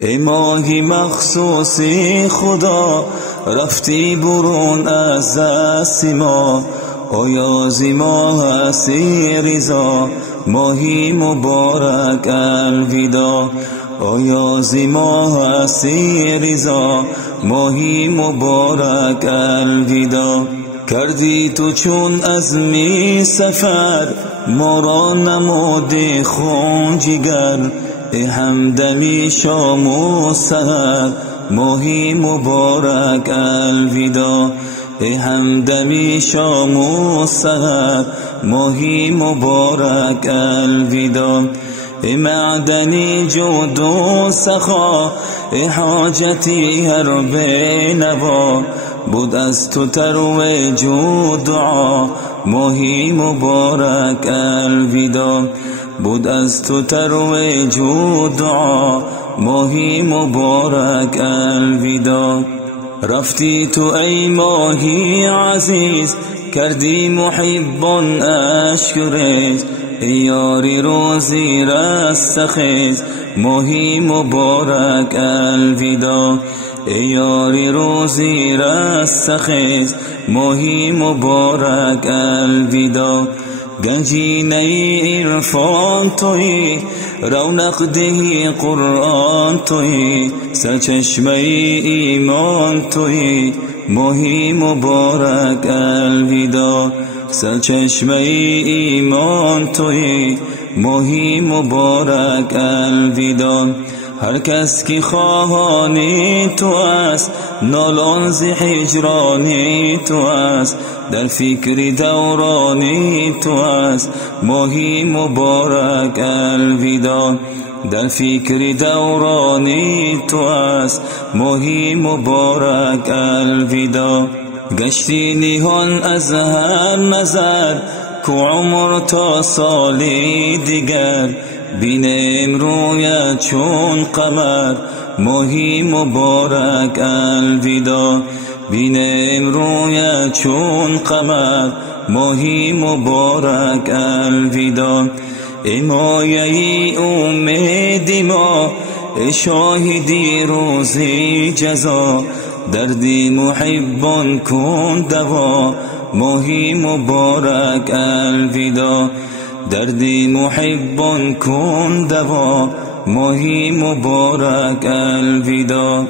ای ماهی مخصوصی خدا، رفتی برون از دست ما. آیا زی ماه هستی رضا، ماهی مبارک الویدا. آیا زی ماه هستی رضا، ماهی مبارک الویدا. کردی تو چون عزمی سفر، ما را نمودی خون جگر. ای همدمی شام و سحر، ماهی مبارک الویدا. ای همدمی شام و سحر، ماهی مبارک الویدا. ای معدنی جود و سخا، ای حاجتی هر بینوا. بود از تو ترویج و دعا، ماهی مبارک الویدا. بود از تو ترویج و دعا، ماهی مبارک الویدا. رفتی تو ای ماهی عزیز، کردی محبان اشک ریز. ای یاری روزی رستخیز، ماهی مبارک الویدا. ای یاری روزی رستخیز، ماهی مبارک الویدا. گنجینه عرفان تویی، رونق دهی قرآن تویی. سرچشمه ایمان تویی، ماهی مبارک الویدا. سرچشمه ایمان تویی، ماهی مبارک الویدا. هر کس کی خواهانی تو است، نالان ز هجرانی تو است. در فکر دورانی تو است، ماهی مبارک الویدا. در فکر دورانی تو است، ماهی مبارک الویدا. گشتی نهان از هر نظر، کو عمر تا سالی دیگر. بینم رویت چون قمر، ماهی مبارک الویدا. بینم رویت چون قمر، ماهی مبارک الویدا. ای مایه امید ما، ای شاهدی روزی جزا. دردی محبان کن دوا، ماهی مبارک الویدا. دردی محبان کن دوا، ماهی مبارک الویدا.